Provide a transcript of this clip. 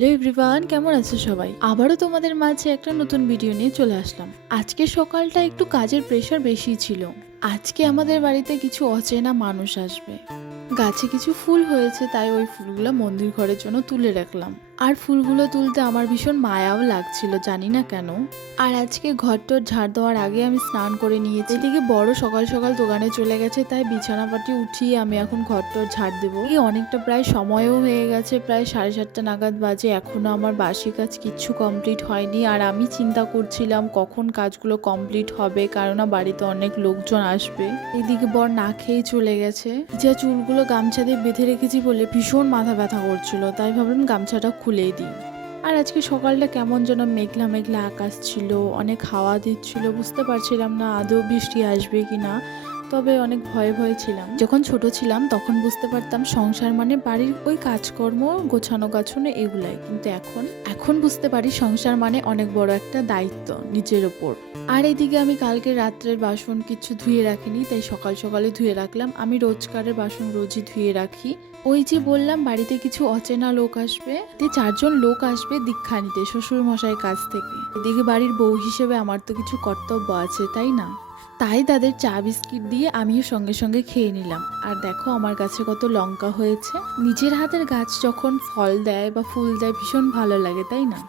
Hello everyone, কেমন আছো সবাই? আবারও তোমাদের মাঝে একটা নতুন ভিডিও নিয়ে চলে আসলাম। আজকে সকালটা একটু কাজের প্রেশার বেশি ছিল। আজকে আমাদের বাড়িতে কিছু অচেনা মানুষ আসবে। গাছে কিছু ফুল হয়েছে, তাই ওই ফুলগুলো মন্দির ঘরের জন্য তুলে রাখলাম। আর ফুলগুলো তুলতে আমার ভীষণ মায়াও লাগছিল, জানি না কেন। আর আজকে ঘরটর ঝাড় দেওয়ার আগে আমি স্নান করে নিয়েছি। এদিকে বড় সকাল সকাল দোকানে চলে গেছে, তাই বিছানাপাটি উঠিয়ে আমি এখন ঘরটর ঝাড় দেবো। এই অনেকটা প্রায় সময়ও হয়ে গেছে, প্রায় 7:30 নাগাদ বাজে। এখনো আমার বাসি কাজ কিচ্ছু কমপ্লিট হয়নি। আর আমি চিন্তা করছিলাম কখন কাজগুলো কমপ্লিট হবে, কারণ বাড়িতে অনেক লোকজন আসবে। এদিকে বর না খেয়েই চলে গেছে। যা চুলগুলো গামছা দিয়ে বেঁধে রেখেছি বলে ভীষণ মাথা ব্যথা করছিল, তাই ভাবলাম গামছাটা খুলেই দিই। আর আজকে সকালটা কেমন যেন মেঘলা মেঘলা আকাশ ছিল, অনেক হাওয়া দিচ্ছিল। বুঝতে পারছিলাম না আদৌ বৃষ্টি আসবে কিনা, তবে অনেক ভয়ে ভয়ে ছিলাম। যখন ছোট ছিলাম তখন বুঝতে পারতাম সংসার মানে বাড়ির ওই কাজকর্ম, গোছানো গাছানো এগুলাই। কিন্তু এখন বুঝতে পারি সংসার মানে অনেক বড় একটা দায়িত্ব নিজের ওপর। আর এদিকে আমি কালকে রাত্রের বাসন কিছু ধুয়ে রাখিনি, তাই সকাল সকালে ধুয়ে রাখলাম। আমি রোজকারের বাসন রোজই ধুয়ে রাখি। ওই যে বললাম বাড়িতে কিছু অচেনা লোক আসবে, 4জন লোক আসবে দীক্ষা নিতে শ্বশুর মশাই কাছ থেকে। এদিকে বাড়ির বউ হিসেবে আমার তো কিছু কর্তব্য আছে, তাই না? তাই তাদের চা বিস্কিট দিয়ে আমিও সঙ্গে সঙ্গে খেয়ে নিলাম। আর দেখো আমার গাছে কত লঙ্কা হয়েছে। নিজের হাতের গাছ যখন ফল দেয় বা ফুল দেয় ভীষণ ভালো লাগে, তাই না?